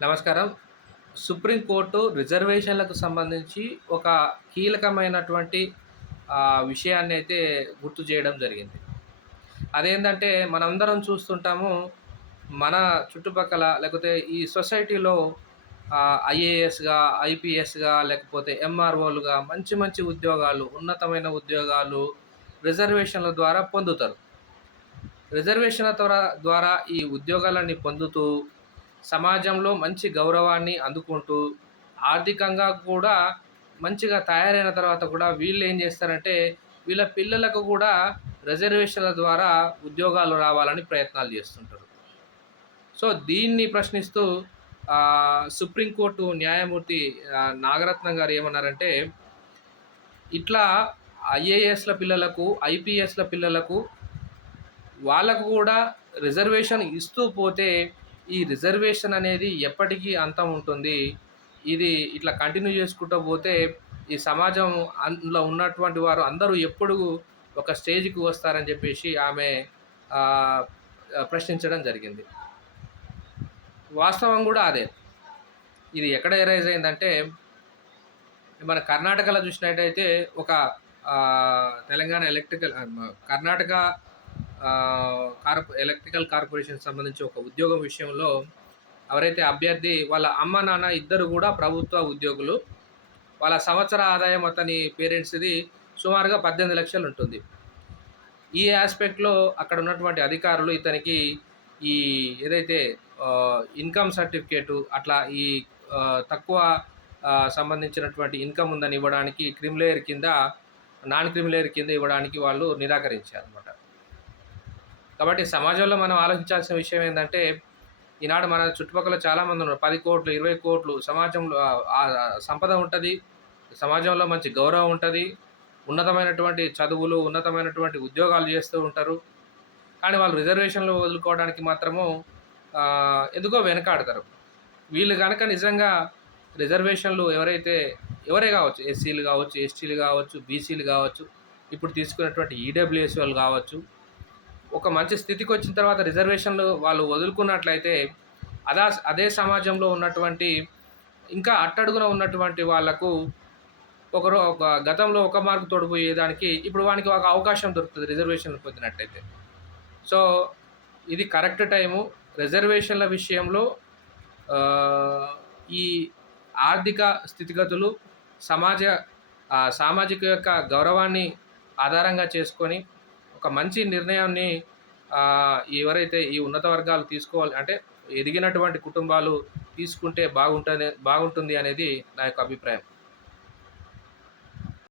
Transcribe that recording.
నమస్కారం. సుప్రీంకోర్టు రిజర్వేషన్‌లకు సంబంధించి ఒక కీలకమైనటువంటి విషయాన్నైతే గుర్తు చేయడం జరిగింది. అదేందంటే మనందరం చూస్తుంటాము. మన చుట్టుపక్కల లేకపోతే ఈ సొసైటీలో ఐఏఎస్‌గా, ఐపీఎస్‌గా లేకపోతే ఎంఆర్ఓలుగా మంచి మంచి ఉద్యోగాలు, ఉన్నతమైన ఉద్యోగాలు రిజర్వేషన్‌ల ద్వారా పొందుతారు. రిజర్వేషన్‌ల ద్వారా ఈ ఉద్యోగాలన్నీ పొందుతూ సమాజంలో మంచి గౌరవాన్ని అందుకుంటూ, ఆర్థికంగా కూడా మంచిగా తయారైన తర్వాత కూడా వీళ్ళేం జేస్తారంటే, వీళ్ళ పిల్లలకు కూడా రిజర్వేషన్‌ల ద్వారా ఉద్యోగాలు రావాలని ప్రయత్నాలు జేస్తుంటారు. సో, దీన్ని ప్రశ్నిస్తూ సుప్రీంకోర్టు న్యాయమూర్తి నాగరత్నం గారు ఏమన్నారంటే, ఇట్లా ఐఏఎస్‌ల పిల్లలకు, ఐపీఎస్‌ల పిల్లలకు వాళ్ళకు కూడా రిజర్వేషన్ ఇస్తూ పోతే, ఈ రిజర్వేషన్ అనేది ఎప్పటికీ అంతం ఉంటుంది. ఇది ఇట్లా కంటిన్యూ చేసుకుంటూ పోతే, ఈ సమాజం అందులో ఉన్నటువంటి వారు అందరూ ఎప్పుడు ఒక స్టేజ్‌కి వస్తారని చెప్పేసి ఆమె ఆహ్, ప్రశ్నించడం జరిగింది. వాస్తవం కూడా అదే. ఇది ఎక్కడ ఎరైజ్ అయిందంటే, మన కర్ణాటకలో చూసినట్టయితే ఒక తెలంగాణ కర్ణాటక ఎలక్ట్రికల్ కార్పొరేషన్‌కి సంబంధించి ఒక ఉద్యోగం విషయంలో ఎవరైతే అభ్యర్థి వాళ్ళ అమ్మ, నాన్న ఇద్దరు గూడా ప్రభుత్వ ఉద్యోగులు. వాళ్ళ సంవత్సర ఆదాయం అతని పేరెంట్స్‌ది సుమారుగా 18,00,000 ఉంటుంది. ఈ యాస్పెక్ట్‌లో అక్కడ ఉన్నటువంటి అధికారులు ఇతనికి ఈ ఏదైతే ఇన్‌కమ్ సర్టిఫికేటు అట్లా ఈ తక్కువ సంబంధించినటువంటి ఇన్‌కమ్ ఉందని ఇవ్వడానికి నాన్ క్రిమిలేయర్ కింద ఇవ్వడానికి వాళ్ళు నిరాకరించారనమాట. కాబట్టి సమాజంలో మనం ఆలోచించాల్సిన విషయం ఏందంటే, ఈనాడు మన చుట్టుపక్కల చాలామంది ఉన్నారు. 10,00,00,000, 20,00,00,000 సమాజంలో సంపద ఉంటది. సమాజంలో మంచి గౌరవం ఉంటది. ఉన్నతమైనటువంటి చదువులు, ఉన్నతమైనటువంటి ఉద్యోగాలు చేస్తూ ఉంటారు. కానీ వాళ్ళు రిజర్వేషన్‌లు వదులుకోవడానికి మాత్రము ఎందుకో వెనకాడతారు. వీళ్ళు గనక నిజంగా రిజర్వేషన్‌లు ఎవరే గావచ్చు, ఎస్సీలు గావచ్చు, ఎస్టీలు గావచ్చు, బీసీలు గావచ్చు, ఇప్పుడు తీసుకున్నటువంటి ఈడబ్ల్యూఎస్ వాళ్ళు గావచ్చు, ఒక మంచి స్థితికొచ్చిన తర్వాత రిజర్వేషన్‌లు వాళ్ళు వదులుకున్నట్లయితే, అదే సమాజంలో ఉన్నటువంటి ఇంకా అట్టడుగున ఉన్నటువంటి వాళ్ళకు ఒక గతంలో ఒక మార్క్ తోడిపోయేదానికి ఇప్పుడు వానికి ఒక అవకాశం దొరుకుతది రిజర్వేషన్‌లు పొందినట్టయితే. సో, ఇది కరెక్ట్ టైము. రిజర్వేషన్‌ల విషయంలో ఆహ్, ఈ ఆర్థిక స్థితిగతులు, సమాజ సామాజిక యొక్క గౌరవాన్ని ఆధారంగా చేసుకొని ఒక మంచి నిర్ణయాన్ని ఎవరైతే ఈ ఉన్నత వర్గాలు తీసుకోవాలి అంటే ఎదిగినటువంటి కుటుంబాలు తీసుకుంటే బాగుంటుంది అనేది నా యొక్క అభిప్రాయం.